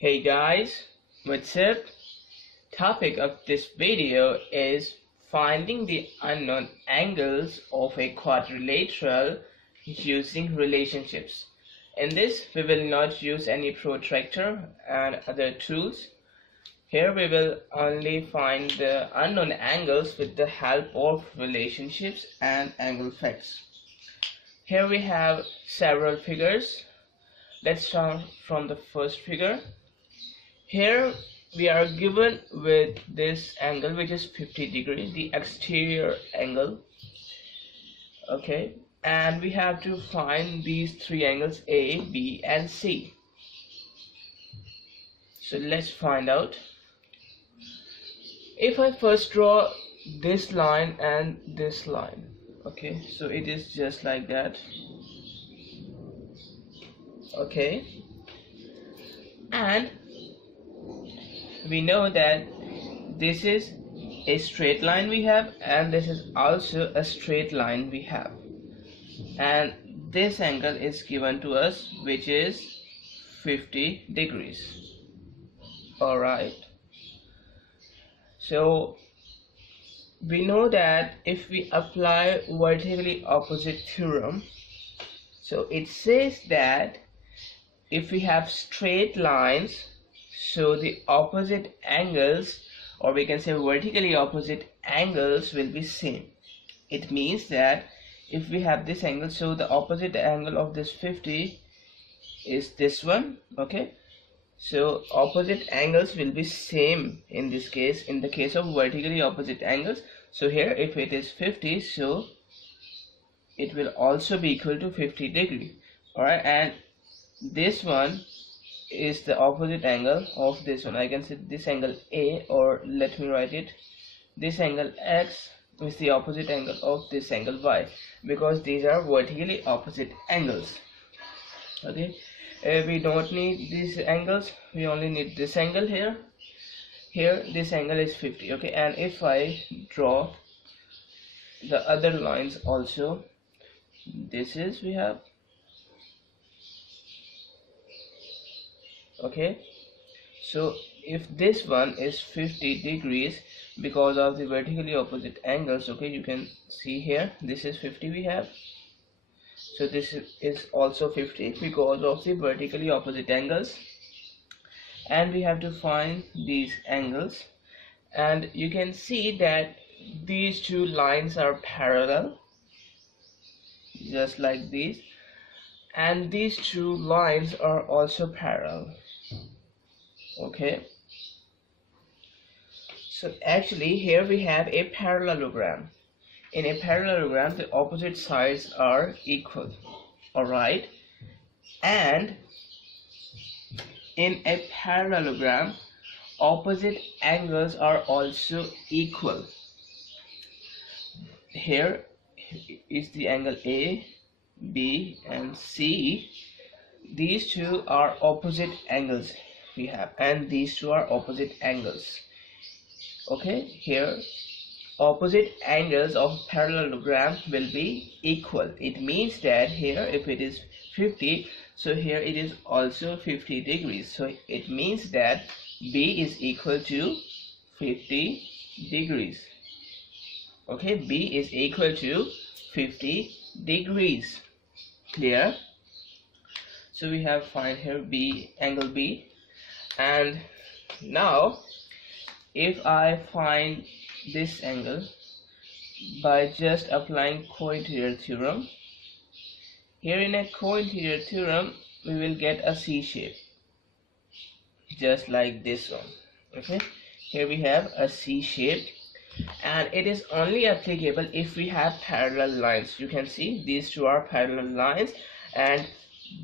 Hey guys, what's up? Topic of this video is finding the unknown angles of a quadrilateral using relationships. In this, we will not use any protractor and other tools. Here we will only find the unknown angles with the help of relationships and angle facts. Here we have several figures. Let's start from the first figure. Here we are given with this angle which is 50 degrees, the exterior angle. Okay, and we have to find these three angles A, B and C. So let's find out. If I first draw this line and this line, okay, so it is just like that. Okay, and we know that this is a straight line we have, and this is also a straight line we have, and this angle is given to us which is 50 degrees. Alright, so we know that if we apply vertically opposite theorem, so it says that if we have straight lines, so the opposite angles, or we can say vertically opposite angles, will be same. It means that if we have this angle, so the opposite angle of this 50 is this one. Okay, so opposite angles will be same in this case, in the case of vertically opposite angles. So here if it is 50, so it will also be equal to 50 degree. Alright, and this one is the opposite angle of this one. I can say this angle A, or let me write it, this angle X is the opposite angle of this angle Y, because these are vertically opposite angles. Okay, we don't need these angles, we only need this angle here. Here this angle is 50. Okay, and if I draw the other lines also, this is we have. Okay, so if this one is 50 degrees because of the vertically opposite angles, okay, you can see here this is 50 we have, so this is also 50 because of the vertically opposite angles, and we have to find these angles, and you can see that these two lines are parallel just like these, and these two lines are also parallel. Okay, so actually here we have a parallelogram. In a parallelogram the opposite sides are equal. Alright, and in a parallelogram opposite angles are also equal. Here is the angle A, B and C. These two are opposite angles we have, and these two are opposite angles. Okay, here opposite angles of parallelogram will be equal. It means that here if it is 50, so here it is also 50 degrees, so it means that B is equal to 50 degrees. Okay, B is equal to 50 degrees. Clear? So we have find here B, angle B, and now if I find this angle by just applying co-interior theorem, here in a co-interior theorem we will get a C shape just like this one. Okay, here we have a C shape, and it is only applicable if we have parallel lines. You can see these two are parallel lines, and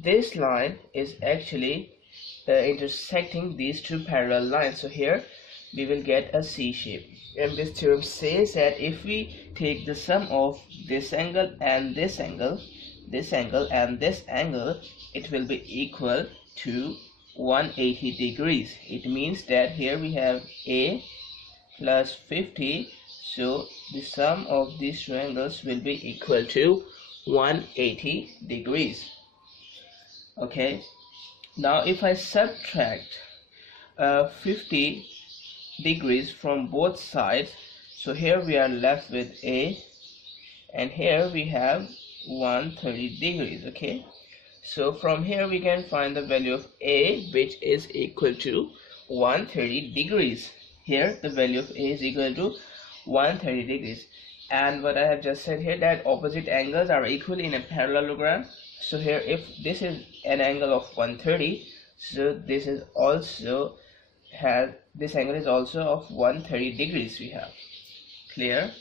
this line is actually intersecting these two parallel lines, so here we will get a C shape. And this theorem says that if we take the sum of this angle and this angle, this angle and this angle, it will be equal to 180 degrees. It means that here we have A plus 50, so the sum of these two angles will be equal to 180 degrees. Okay, Now if I subtract 50 degrees from both sides. So here we are left with A, and here we have 130 degrees. Okay, so from here we can find the value of A, which is equal to 130 degrees. Here the value of A is equal to 130 degrees. And what I have just said here, that opposite angles are equal in a parallelogram. So here, if this is an angle of 130, so this is also this angle is also of 130 degrees. We have clear.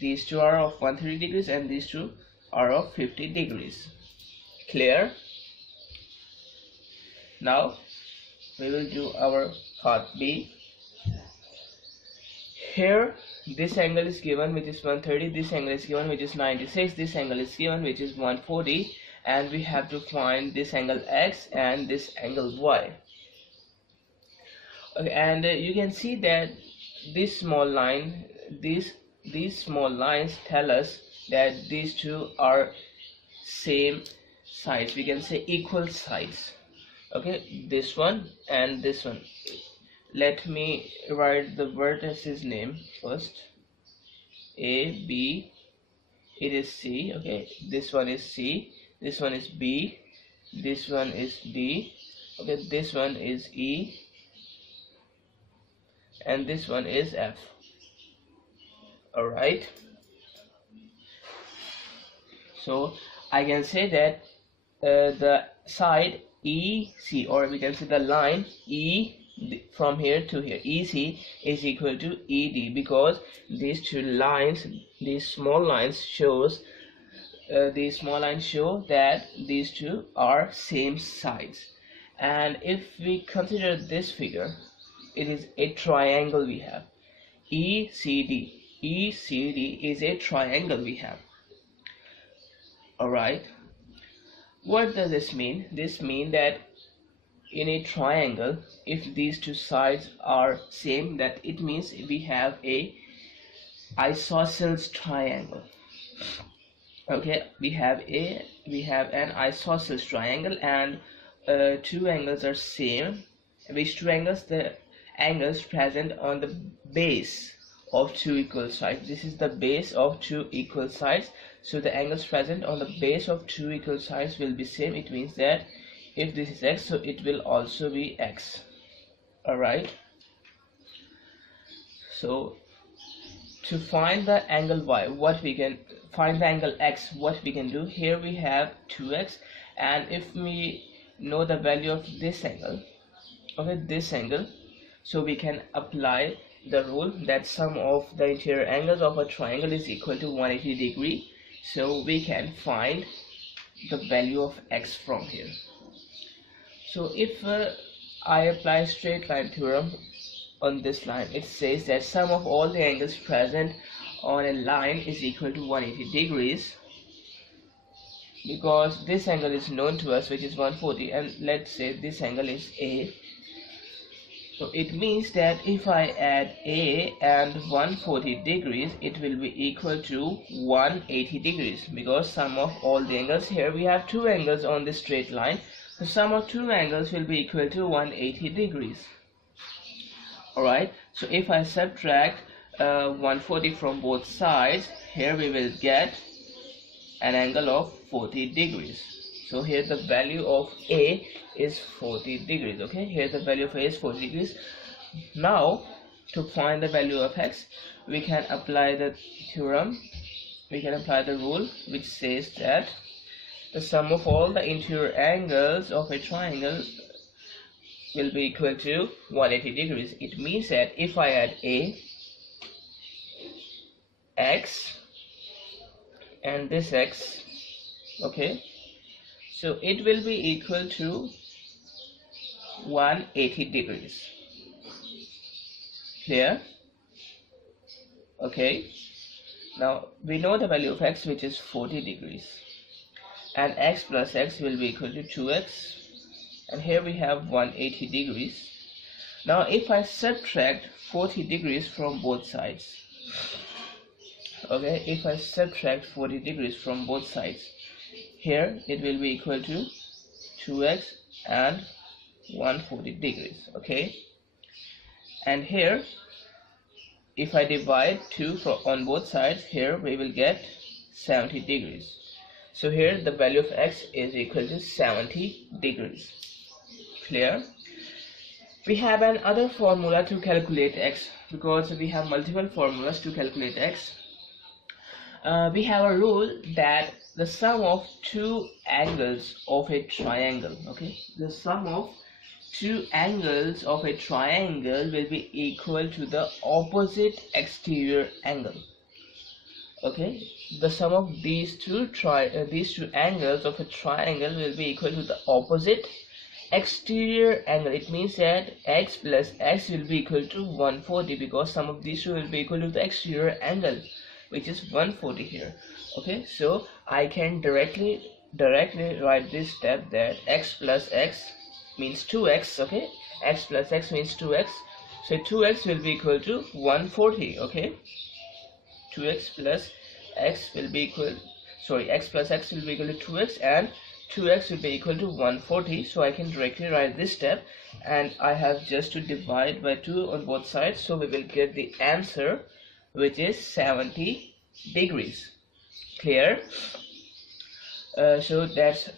These two are of 130 degrees and these two are of 50 degrees. Clear. Now we will do our part B. Here this angle is given, which is 130, this angle is given, which is 96, this angle is given, which is 140, and we have to find this angle X and this angle Y. Okay, and you can see that this small line, these small lines tell us that these two are same sides, we can say equal sides. Okay, this one and this one. Let me write the vertices name first. A, B, it is C. Okay, this one is C, this one is B, this one is D. Okay, this one is E, and this one is F. Alright, so I can say that the side EC, or we can say the line E from here to here, EC is equal to ED, because these two lines, these small lines show that these two are same sides. And if we consider this figure, it is a triangle we have. ECD is a triangle we have. Alright, what does this mean? This means that in a triangle, if these two sides are same, that it means we have a isosceles triangle. Okay, we have an isosceles triangle, and two angles are same. Which two angles? The angles present on the base of two equal sides. This is the base of two equal sides, so the angles present on the base of two equal sides will be same. It means that if this is X, so it will also be X. Alright, so to find the angle Y, what we can find the angle X, what we can do, here we have 2X, and if we know the value of this angle, okay, this angle, so we can apply the rule that sum of the interior angles of a triangle is equal to 180 degree. So we can find the value of X from here. So if I apply straight line theorem on this line, it says that sum of all the angles present on a line is equal to 180 degrees, because this angle is known to us, which is 140, and let's say this angle is A. So it means that if I add A and 140 degrees, it will be equal to 180 degrees, because sum of all the angles, here we have two angles on this straight line, the sum of two angles will be equal to 180 degrees. Alright, so if I subtract 140 from both sides, here we will get an angle of 40 degrees. So here the value of A is 40 degrees. Okay, here the value of A is 40 degrees. Now to find the value of X, we can apply the theorem, we can apply the rule which says that the sum of all the interior angles of a triangle will be equal to 180 degrees. It means that if I add A, X, and this X, okay, so it will be equal to 180 degrees. Clear? Okay, now we know the value of X, which is 40 degrees, and X plus X will be equal to 2X, and here we have 180 degrees. Now if I subtract 40 degrees from both sides, okay, if I subtract 40 degrees from both sides, here it will be equal to 2X and 140 degrees. Okay, and here if I divide 2 on both sides, here we will get 70 degrees. So here the value of x is equal to 70 degrees. Clear? We have another formula to calculate x, because we have multiple formulas to calculate x. We have a rule that the sum of two angles of a triangle, okay, the sum of two angles of a triangle will be equal to the opposite exterior angle. Okay, the sum of these two angles of a triangle will be equal to the opposite exterior angle. It means that x plus x will be equal to 140, because sum of these two will be equal to the exterior angle, which is 140 here. Okay, so I can directly write this step that x plus x means 2x. Okay, x plus x means 2x, so 2x will be equal to 140. Okay, 2x plus x will be equal, sorry, x plus x will be equal to 2x, and 2x will be equal to 140. So I can directly write this step, and I have just to divide by 2 on both sides, so we will get the answer, which is 70 degrees. Clear? So that's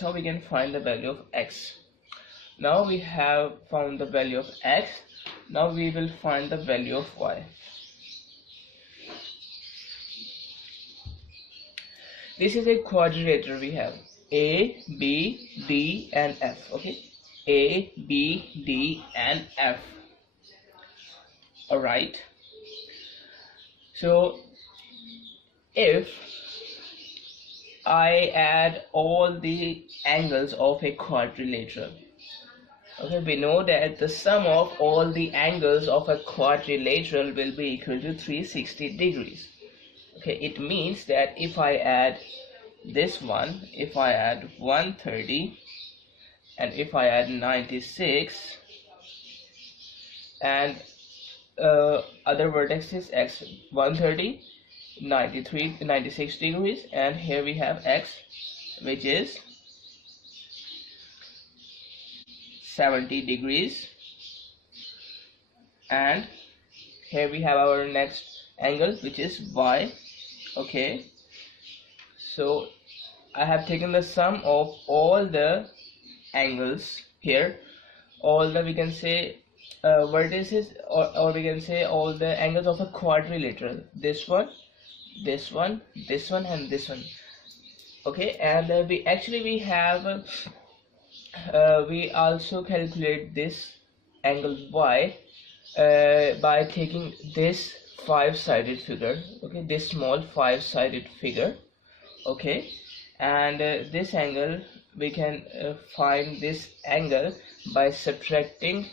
how we can find the value of x. Now we have found the value of x. Now we will find the value of y. This is a quadrilateral. We have A, B, D and F. Okay, A, B, D and F. Alright, so if I add all the angles of a quadrilateral, okay, we know that the sum of all the angles of a quadrilateral will be equal to 360 degrees. Okay, it means that if I add this one, if I add 130, and if I add 96, and other vertices, x 130, 93, 96 degrees, and here we have x, which is 70 degrees, and here we have our next angle, which is y. Okay, so I have taken the sum of all the angles here, all the, we can say, vertices, or we can say all the angles of a quadrilateral, this one, this one, this one and this one. Okay, and we have we also calculate this angle y by taking this 5-sided figure. Okay, this small 5-sided figure. Okay, and this angle, we can find this angle by subtracting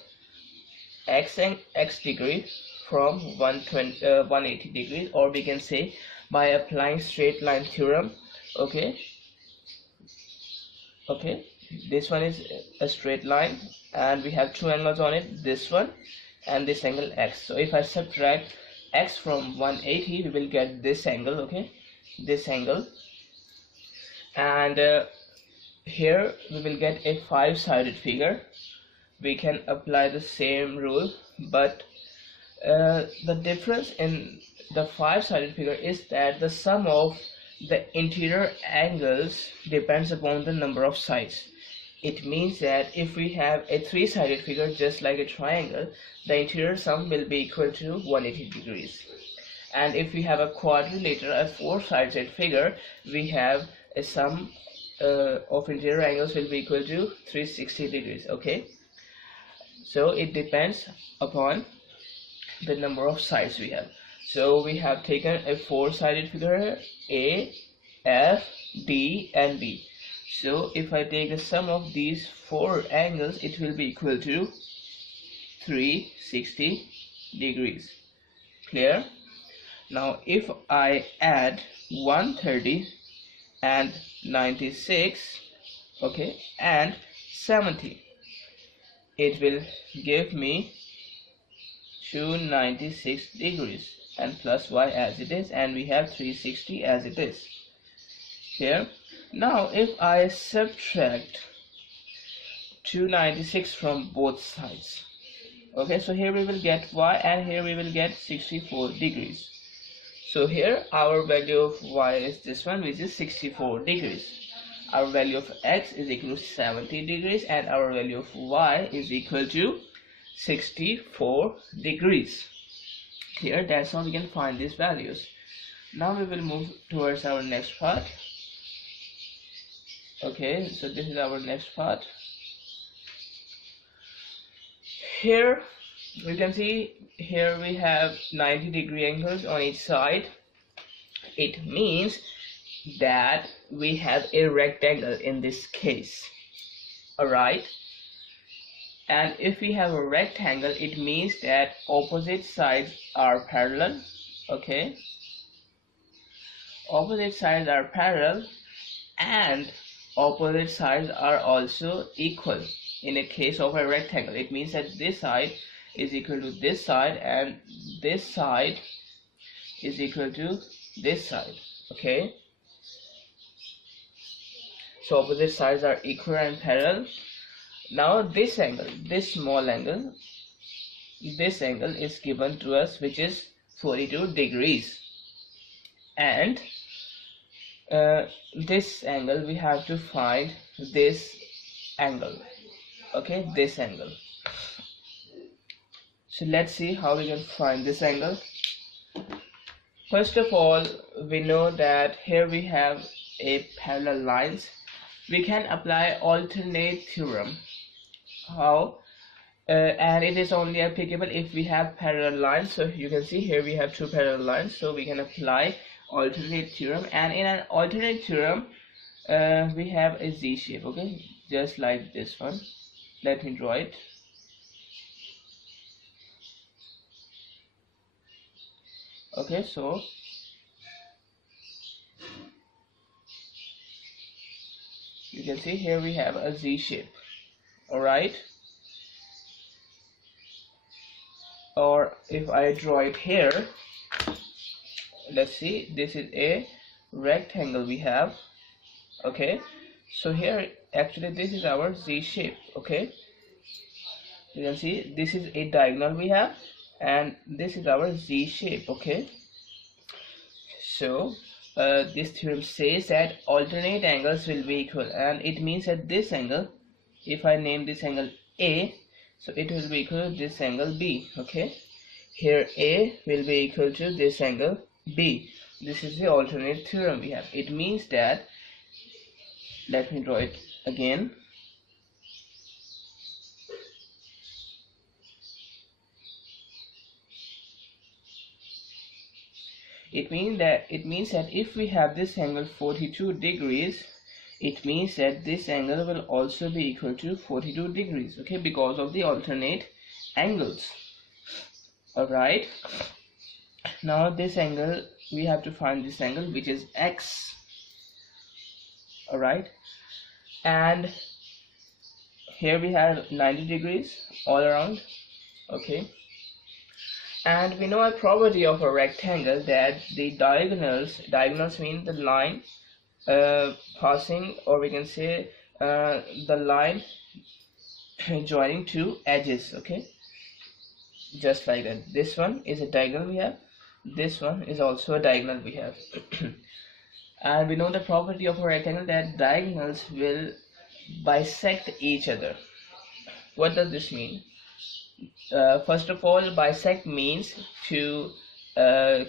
x degree from 180 degrees, or we can say by applying straight line theorem. Okay, this one is a straight line and we have two angles on it, this one and this angle x. So if I subtract x from 180, we will get this angle. Okay, this angle, and here we will get a 5-sided figure. We can apply the same rule, but the difference in the 5-sided figure is that the sum of the interior angles depends upon the number of sides. It means that if we have a 3-sided figure just like a triangle, the interior sum will be equal to 180 degrees, and if we have a quadrilateral, a 4-sided figure, we have a sum of interior angles will be equal to 360 degrees. Okay, so it depends upon the number of sides we have. So we have taken a 4-sided figure, A, F, D and B. So if I take the sum of these 4 angles, it will be equal to 360 degrees. Clear? Now if I add 130 and 96, okay, and 70, it will give me 296 degrees and plus y as it is, and we have 360 as it is. Here, now if I subtract 296 from both sides, Okay, so here we will get y and here we will get 64 degrees. So here our value of y is this one, which is 64 degrees. Our value of x is equal to 70 degrees and our value of y is equal to 64 degrees. Here, that's how we can find these values. Now we will move towards our next part. Okay, so this is our next part. Here you can see, here we have 90-degree angles on each side. It means that we have a rectangle in this case. Alright, and if we have a rectangle, it means that opposite sides are parallel. Okay, opposite sides are parallel and opposite sides are also equal. In a case of a rectangle, it means that this side is equal to this side and this side is equal to this side. Okay, so opposite sides are equal and parallel. Now this angle, this small angle, this angle is given to us, which is 42 degrees, and this angle we have to find this angle. Okay, this angle. So let's see how we can find this angle. First of all, we know that here we have a parallel lines. We can apply alternate theorem. How? And it is only applicable if we have parallel lines. So you can see here we have two parallel lines, so we can apply alternate theorem, and in an alternate theorem we have a Z shape. Okay, just like this one. Let me draw it. Okay, so you can see here we have a Z shape. Alright, or if I draw it here, let's see, this is a rectangle we have. Okay, so here actually this is our Z shape. Okay, you can see this is a diagonal we have and this is our Z shape. Okay, so this theorem says that alternate angles will be equal, and it means that this angle, if I name this angle A, so it will be equal to this angle B. Okay, here A will be equal to this angle B. This is the alternate theorem we have. It means that, let me draw it again. It means that if we have this angle 42 degrees, it means that this angle will also be equal to 42 degrees. Okay, because of the alternate angles. Alright, now this angle, we have to find this angle, which is X. Alright, and here we have 90 degrees all around. Okay, and we know a property of a rectangle that the diagonals mean the line passing, or we can say the line joining two edges. Okay, just like that. This one is a diagonal we have, this one is also a diagonal we have. And we know the property of a rectangle that diagonals will bisect each other. What does this mean? First of all, bisect means to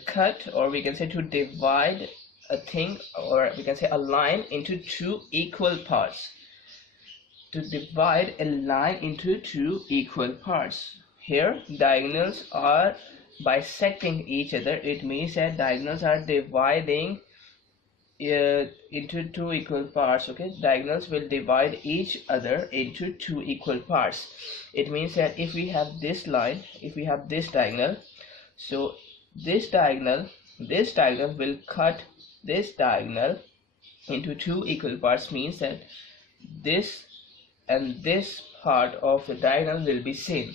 cut, or we can say to divide a thing, or we can say a line into two equal parts. To divide a line into two equal parts. Here diagonals are bisecting each other. It means that diagonals are dividing into two equal parts. Okay, diagonals will divide each other into two equal parts. It means that if we have this line, if we have this diagonal, so this diagonal will cut this diagonal into two equal parts, means that this and this part of the diagonal will be same.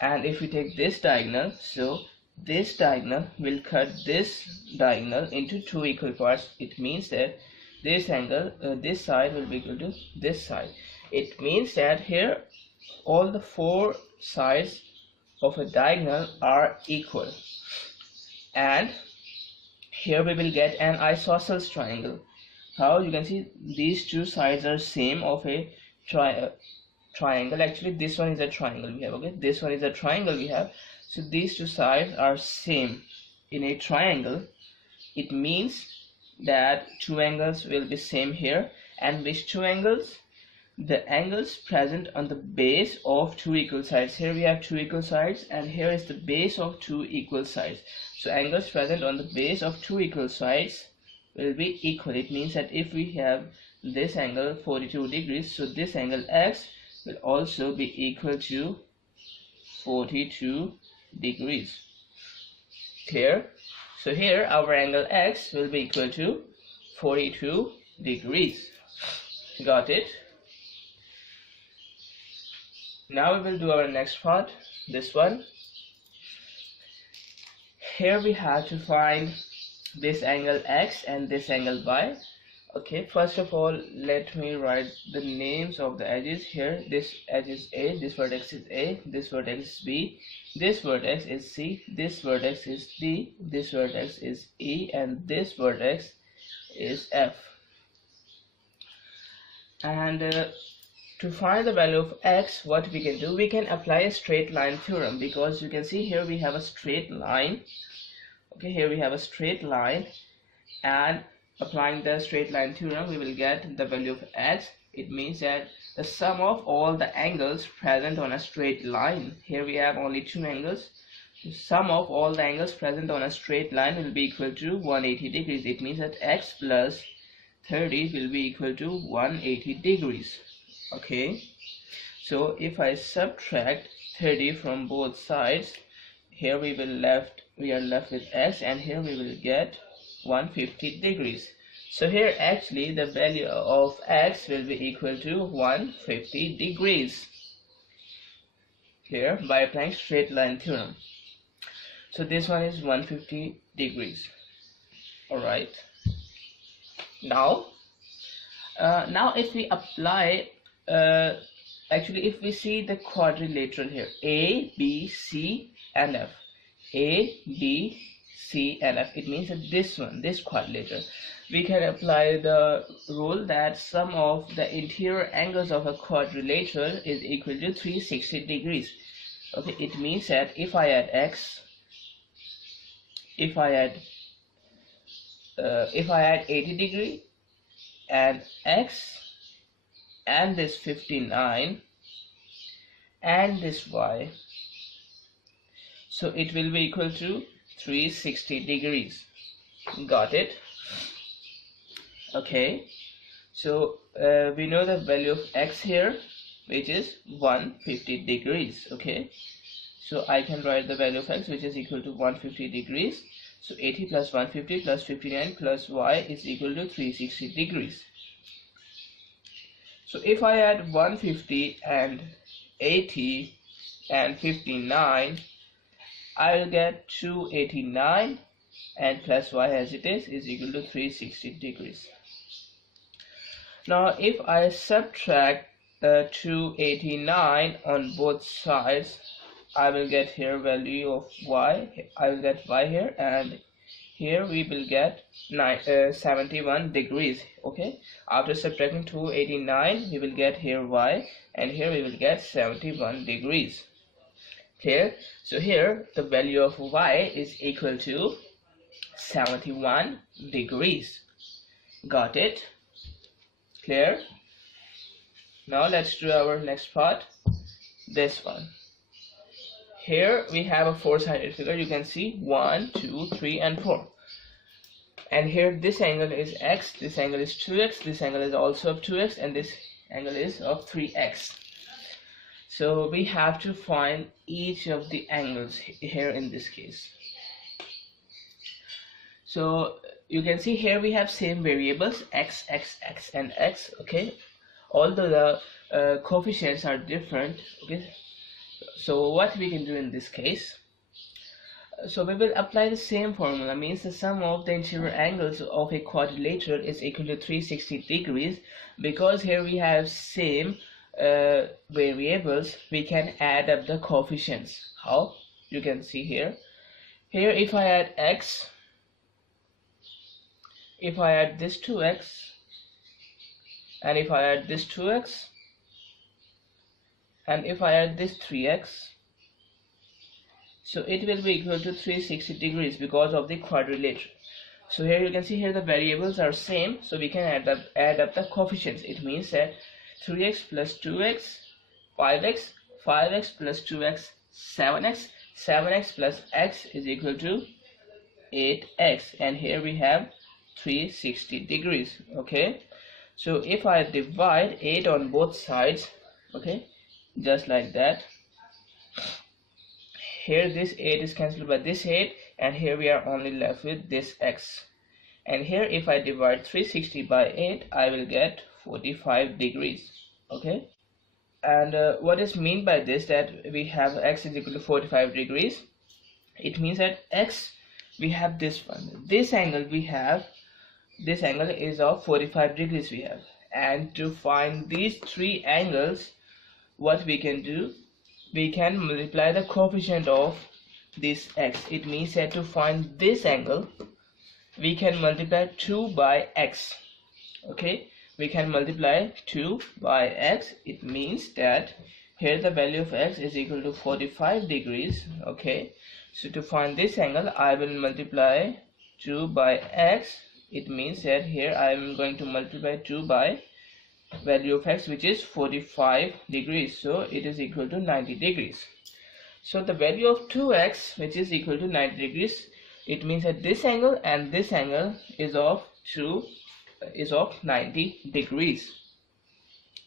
And if we take this diagonal, so this diagonal will cut this diagonal into two equal parts. It means that this angle, this side will be equal to this side. It means that here all the four sides of a diagonal are equal, and here we will get an isosceles triangle. How? You can see these two sides are same of a triangle. Actually this one is a triangle we have, okay, this one is a triangle we have. So these two sides are same in a triangle. It means that two angles will be same here. And which two angles? The angles present on the base of two equal sides. Here we have two equal sides, and here is the base of two equal sides. So angles present on the base of two equal sides will be equal. It means that if we have this angle 42 degrees, so this angle x will also be equal to 42 degrees. Clear? So here our angle x will be equal to 42 degrees. Got it? Now we will do our next part, this one. Here we have to find this angle x and this angle y. Okay, first of all, let me write the names of the edges here. This edge is A, this vertex is A, this vertex is B, this vertex is C, this vertex is D, this vertex is E, and this vertex is F. And to find the value of x, what we can do, we can apply a straight line theorem, because you can see here we have a straight line. Okay, here we have a straight line, and applying the straight line theorem we will get the value of x. It means that the sum of all the angles present on a straight line, here we have only two angles, the sum of all the angles present on a straight line will be equal to 180 degrees. It means that x plus 30 will be equal to 180 degrees. Okay, so if I subtract 30 from both sides, here we are left with x, and here we will get 150 degrees. So here actually the value of x will be equal to 150 degrees. Here, by applying straight line theorem. So this one is 150 degrees. Alright. Now if we apply actually if we see the quadrilateral here, A, B, C and F, A, B, C and F, it means that this quadrilateral, we can apply the rule that sum of the interior angles of a quadrilateral is equal to 360 degrees. Okay, it means that if I add 80 degree and x and this 59 and this y, so it will be equal to 360 degrees. Got it? Okay, so we know the value of x here, which is 150 degrees. Okay, so I can write the value of x, which is equal to 150 degrees. So 80 plus 150 plus 59 plus y is equal to 360 degrees. So if I add 150 and 80 and 59, I will get 289, and plus y as it is equal to 360 degrees. Now if I subtract 289 on both sides, I will get here value of y. I will get y here, and here we will get 71 degrees. Okay, after subtracting 289 we will get here y, and here we will get 71 degrees. Clear? So here the value of y is equal to 71 degrees. Got it? Clear? Now let's do our next part, this one. Here we have a four-sided figure. You can see 1, 2, 3 and 4. And here this angle is x, this angle is 2x, this angle is also of 2x, and this angle is of 3x. So we have to find each of the angles here in this case. So you can see here we have same variables x, x, x and x. Okay, although the coefficients are different. Okay, so what we can do in this case, so we will apply the same formula, means the sum of the interior angles of a quadrilateral is equal to 360 degrees, because here we have same variables, we can add up the coefficients. How? You can see here. Here if I add x, if I add this 2x, and if I add this 2x, and if I add this 3x, so it will be equal to 360 degrees because of the quadrilateral. So here you can see here the variables are same, so we can add up the coefficients. It means that 3x plus 2x, 5x, 5x plus 2x, 7x, 7x plus x is equal to 8x, and here we have 360 degrees. Okay, so if I divide 8 on both sides, okay, just like that, here this 8 is cancelled by this 8, and here we are only left with this x. And here if I divide 360 by 8, I will get 45 degrees. Okay, and what is mean by this, that we have x is equal to 45 degrees. It means that x, we have this one, this angle we have, this angle is of 45 degrees we have. And to find these three angles, what we can do, we can multiply the coefficient of this x. It means that to find this angle, we can multiply 2 by x. Okay, we can multiply 2 by x. It means that here the value of x is equal to 45 degrees. Okay, so to find this angle, I will multiply 2 by x. It means that here I am going to multiply 2 by value of x, which is 45 degrees, so it is equal to 90 degrees. So the value of 2x, which is equal to 90 degrees, it means that this angle and this angle is of 90 degrees.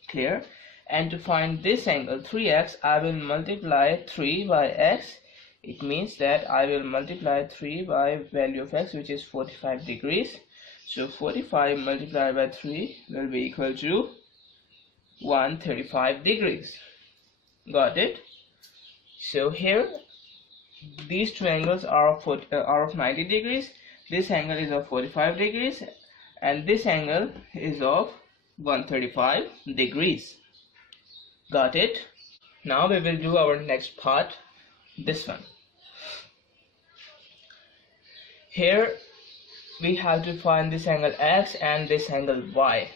Clear? And to find this angle 3x, I will multiply 3 by x. It means that I will multiply 3 by value of x, which is 45 degrees. So 45 multiplied by 3 will be equal to 135 degrees. Got it? So here these two angles are of 90 degrees. This angle is of 45 degrees, and this angle is of 135 degrees. Got it? Now we will do our next part, this one. Here we have to find this angle x and this angle y,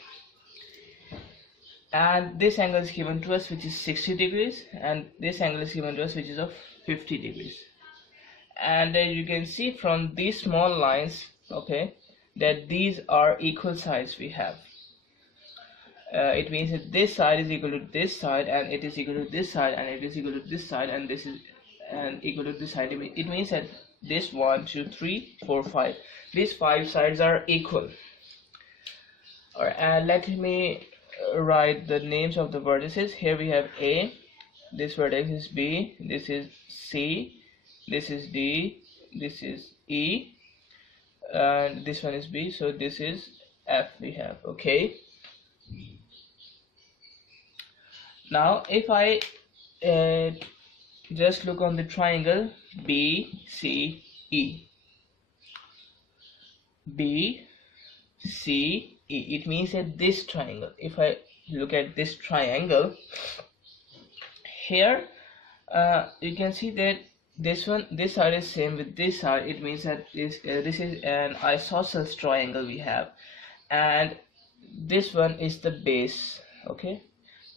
and this angle is given to us, which is 60 degrees, and this angle is given to us, which is of 50 degrees. And you can see from these small lines, okay, that these are equal sides we have. It means that this side is equal to this side, and it is equal to this side, and it is equal to this side, and this is equal to this side. It means that this 1 2 3 4 5, these 5 sides are equal. Alright, let me write the names of the vertices. Here we have A, this vertex is B, this is C, this is D, this is E, and this one is B, so this is F we have. Okay, now if I just look on the triangle BCE, BCE, it means that this triangle, if I look at this triangle here, you can see that this side is same with this side. It means that this is an isosceles triangle we have, and this one is the base. Okay,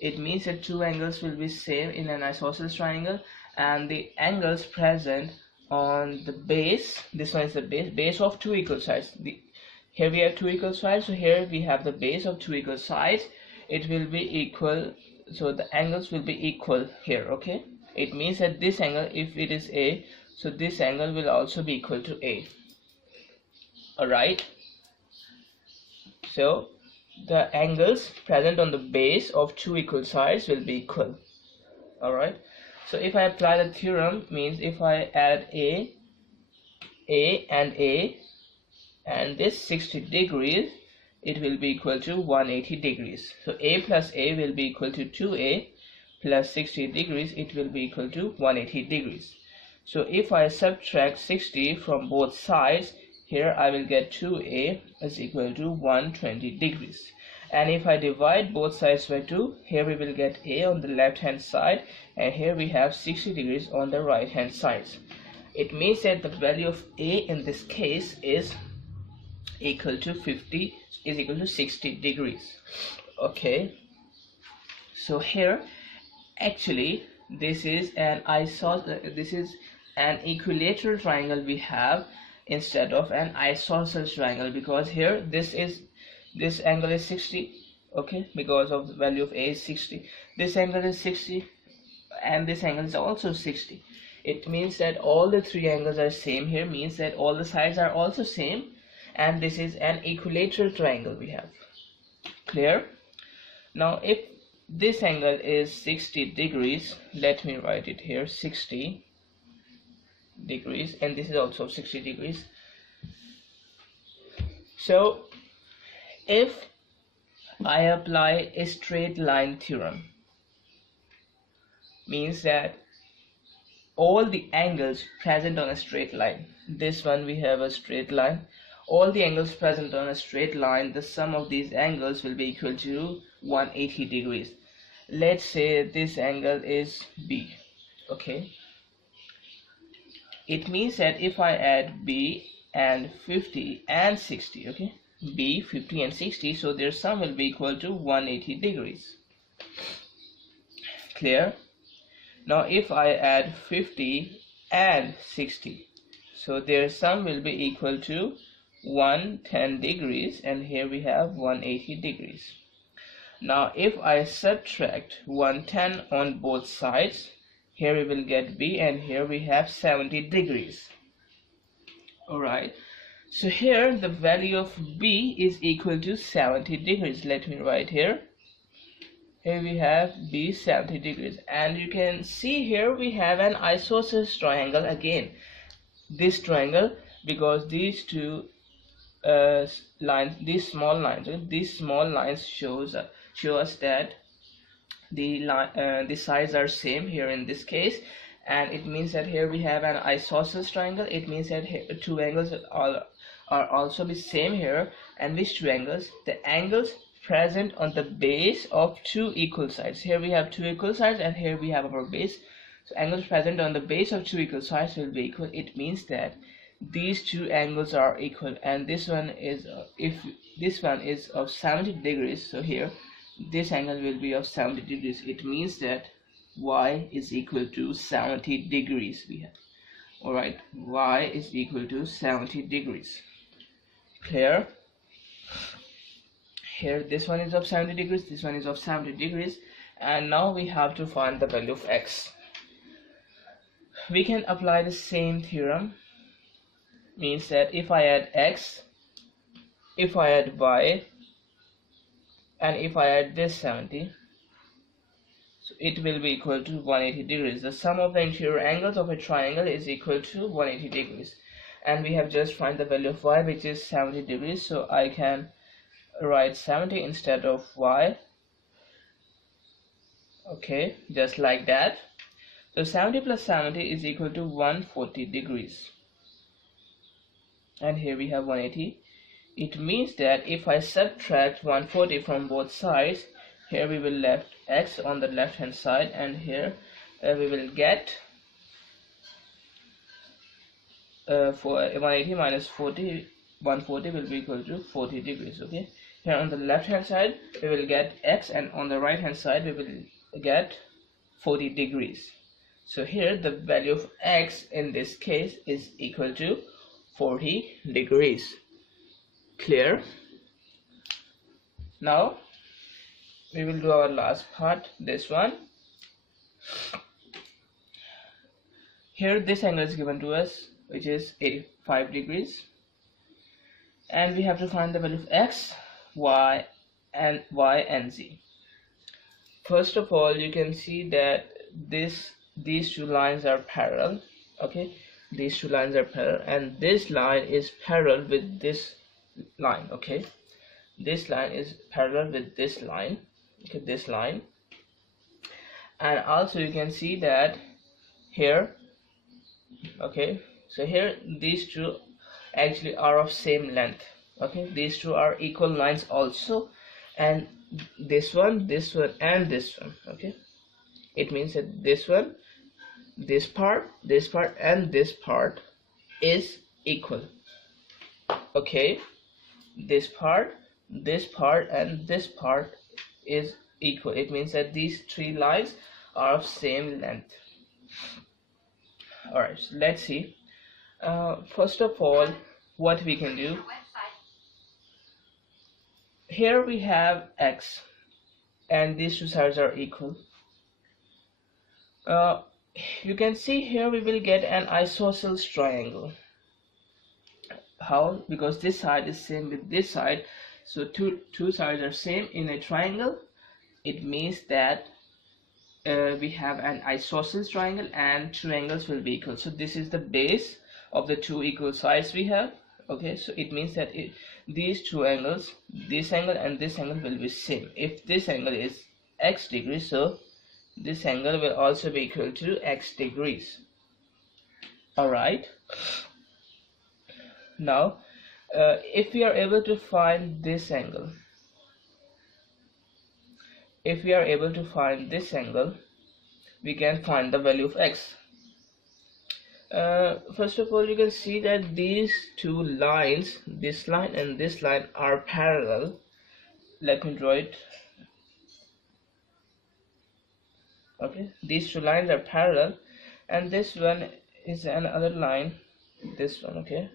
it means that two angles will be same in an isosceles triangle, and the angles present on the base, this one is the base of two equal sides. Here we have two equal sides, so here we have the base of two equal sides. It will be equal, so the angles will be equal here. Okay, it means that this angle, if it is A, so this angle will also be equal to A. Alright, so the angles present on the base of two equal sides will be equal. Alright, so if I apply the theorem, means if I add A and this 60 degrees, it will be equal to 180 degrees. So A plus A will be equal to 2A plus 60 degrees, it will be equal to 180 degrees. So if I subtract 60 from both sides, here I will get 2A is equal to 120 degrees. and if I divide both sides by 2, here we will get A on the left hand side, and here we have 60 degrees on the right hand side. It means that the value of A in this case is equal to 60 degrees. Okay, so here actually this is an equilateral triangle we have instead of an isosceles triangle, because here this angle is 60, okay, because of the value of A is 60. This angle is 60 and this angle is also 60. It means that all the three angles are same. Here means that all the sides are also same, and this is an equilateral triangle we have. Clear? Now if this angle is 60 degrees, let me write it here, 60 degrees, and this is also 60 degrees. So if I apply a straight line theorem, means that all the angles present on a straight line, this one we have a straight line, all the angles present on a straight line, the sum of these angles will be equal to 180 degrees. Let's say this angle is B, okay. It means that if I add B and 50 and 60, okay, B, 50 and 60, so their sum will be equal to 180 degrees. Clear? Now if I add 50 and 60, so their sum will be equal to 110 degrees, and here we have 180 degrees. Now if I subtract 110 on both sides, here we will get B, and here we have 70 degrees. Alright, so here the value of B is equal to 70 degrees. Let me write here. Here we have B 70 degrees, and you can see here we have an isosceles triangle again. This triangle, because these two lines, these small lines show us that the sides are same here in this case, and it means that here we have an isosceles triangle. It means that here two angles are also the same here. And which two angles? The angles present on the base of two equal sides. Here we have two equal sides, and here we have our base. So angles present on the base of two equal sides will be equal. It means that these two angles are equal, and this one is if this one is of 70 degrees, so here this angle will be of 70 degrees. It means that y is equal to 70 degrees we have. Alright, y is equal to 70 degrees. Clear? Here this one is of 70 degrees, this one is of 70 degrees, and now we have to find the value of x. We can apply the same theorem, means that if I add x, if I add y, and if I add this 70, so it will be equal to 180 degrees. The sum of the interior angles of a triangle is equal to 180 degrees, and we have just find the value of y, which is 70 degrees, so I can write 70 instead of y. Okay, just like that. So 70 plus 70 is equal to 140 degrees, and here we have 180. It means that if I subtract 140 from both sides, here we will left x on the left hand side, and here we will get for 180 minus 40, 140 will be equal to 40 degrees. Okay, here on the left hand side we will get x, and on the right hand side we will get 40 degrees. So here the value of x in this case is equal to 40 degrees. Clear? Now we will do our last part, this one. Here this angle is given to us, which is 85 degrees, and we have to find the value of x, y and z. First of all, you can see that these two lines are parallel. Okay, these two lines are parallel, and this line is parallel with this line. Okay, this line is parallel with this line. Okay, this line, and also you can see that here, okay, so here these two actually are of same length. Okay, these two are equal lines also, and this one, and this one. Okay, it means that this one, this part, and this part is equal. Okay, this part, and this part is equal. It means that these three lines are of same length. Alright, so let's see. First of all, what we can do. Here we have x, and these two sides are equal. You can see here we will get an isosceles triangle. How? Because this side is same with this side, so two sides are same in a triangle. It means that we have an isosceles triangle and two angles will be equal. So this is the base of the two equal sides we have. Okay, so it means that these two angles, this angle and this angle, will be same. If this angle is x degrees, so this angle will also be equal to x degrees. Alright, now if we are able to find this angle, we can find the value of x. First of all, you can see that these two lines, this line and this line, are parallel. Let me draw it. Okay, these two lines are parallel, and this one is another line, this one. Okay,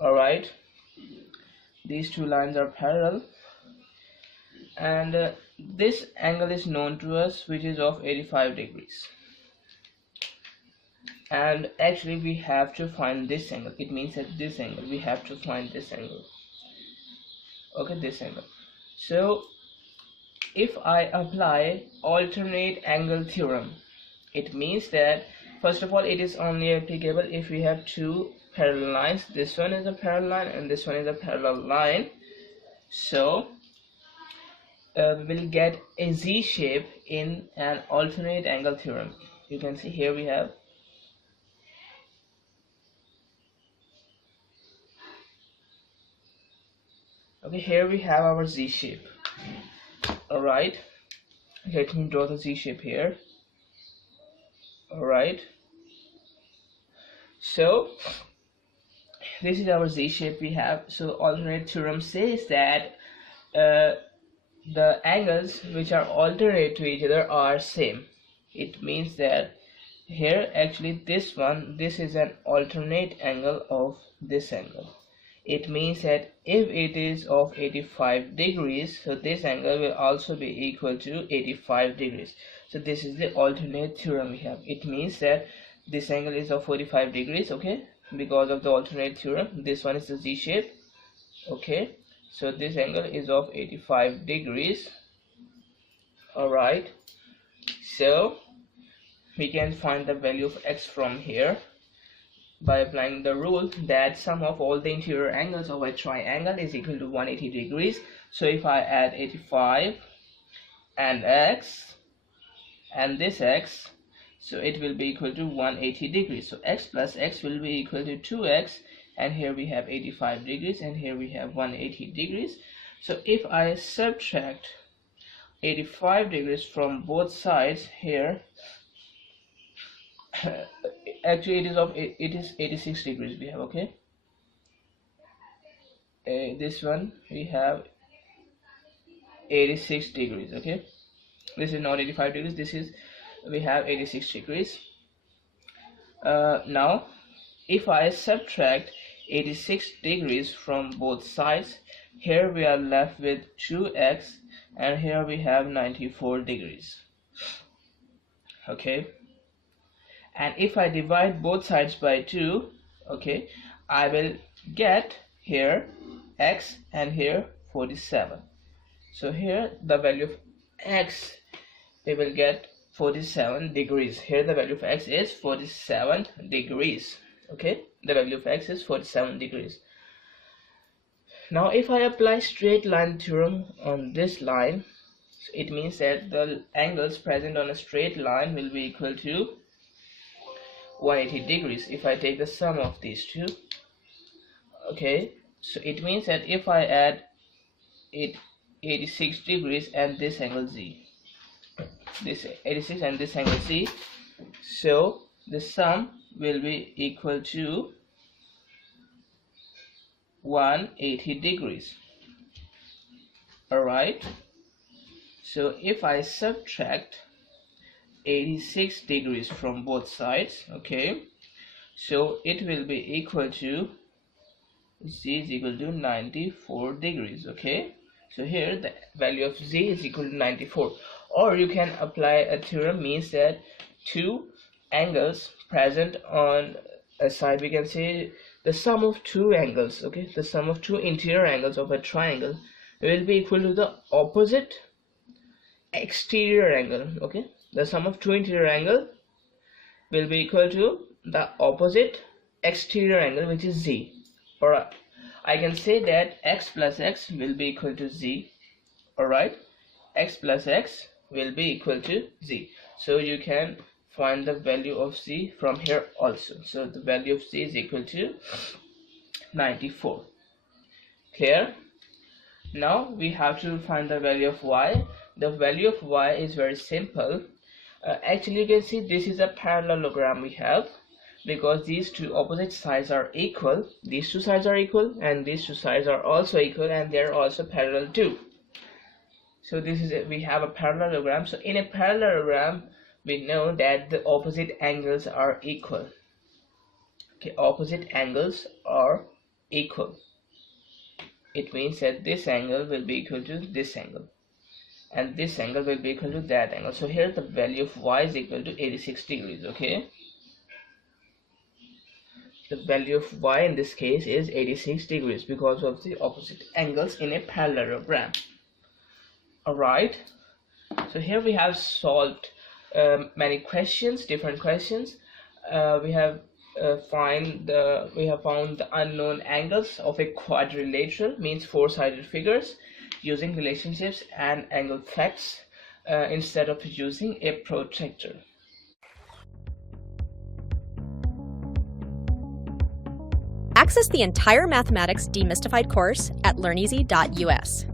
alright, these two lines are parallel, and this angle is known to us, which is of 85 degrees. And actually we have to find this angle. It means that this angle, we have to find this angle. Okay, this angle. So if I apply alternate angle theorem, it means that first of all it is only applicable if we have two parallel lines. This one is a parallel line and this one is a parallel line. So we will get a Z shape in an alternate angle theorem. You can see here we have here we have our Z shape. Alright, let me draw the Z shape here. Alright, so this is our Z shape we have. So alternate theorem says that the angles which are alternate to each other are same. It means that here actually this is an alternate angle of this angle. It means that if it is of 85 degrees, so this angle will also be equal to 85 degrees. So this is the alternate theorem we have. It means that this angle is of 45 degrees. Okay, because of the alternate theorem, this one is the Z shape. Okay, so this angle is of 85 degrees. Alright, so we can find the value of x from here by applying the rule that sum of all the interior angles of a triangle is equal to 180 degrees. So if I add 85 and x and this x, so it will be equal to 180 degrees. So x plus x will be equal to 2x, and here we have 85 degrees and here we have 180 degrees. So if I subtract 85 degrees from both sides here, actually it is 86 degrees we have. Okay, this one we have 86 degrees. Okay, this is not 85 degrees, this is, we have 86 degrees. Now if I subtract 86 degrees from both sides, here we are left with 2x, and here we have 94 degrees. Okay, and if I divide both sides by 2, okay, I will get here x and here 47. So here the value of x, we will get 47 degrees. Here the value of x is 47 degrees. Okay, the value of x is 47 degrees. Now if I apply straight line theorem on this line, so it means that the angles present on a straight line will be equal to 180 degrees if I take the sum of these two. Okay, so it means that if I add it 86 degrees and this angle Z, this 86 and this angle Z, so the sum will be equal to 180 degrees. Alright, so if I subtract 86 degrees from both sides, okay, so it will be equal to Z is equal to 94 degrees. Okay, so here the value of Z is equal to 94, or you can apply a theorem, means that two angles present on a side, we can say the sum of two angles, okay, the sum of two interior angles of a triangle will be equal to the opposite exterior angle. Okay, the sum of two interior angle will be equal to the opposite exterior angle, which is Z. Or I can say that x plus x will be equal to Z. Alright, x plus x will be equal to Z. So you can find the value of Z from here also. So the value of Z is equal to 94. Clear? Now we have to find the value of Y. The value of Y is very simple. Actually, you can see this is a parallelogram we have, because these two opposite sides are equal. These two sides are equal and these two sides are also equal, and they are also parallel too. So this is we have a parallelogram. So in a parallelogram we know that the opposite angles are equal. Okay, opposite angles are equal. It means that this angle will be equal to this angle, and this angle will be equal to that angle. So here the value of Y is equal to 86 degrees. Okay, the value of Y in this case is 86 degrees because of the opposite angles in a parallelogram. Alright, so here we have solved many questions, different questions. We have found the unknown angles of a quadrilateral, means four-sided figures, using relationships and angle facts instead of using a protractor. Access the entire Mathematics Demystified course at learneasy.us.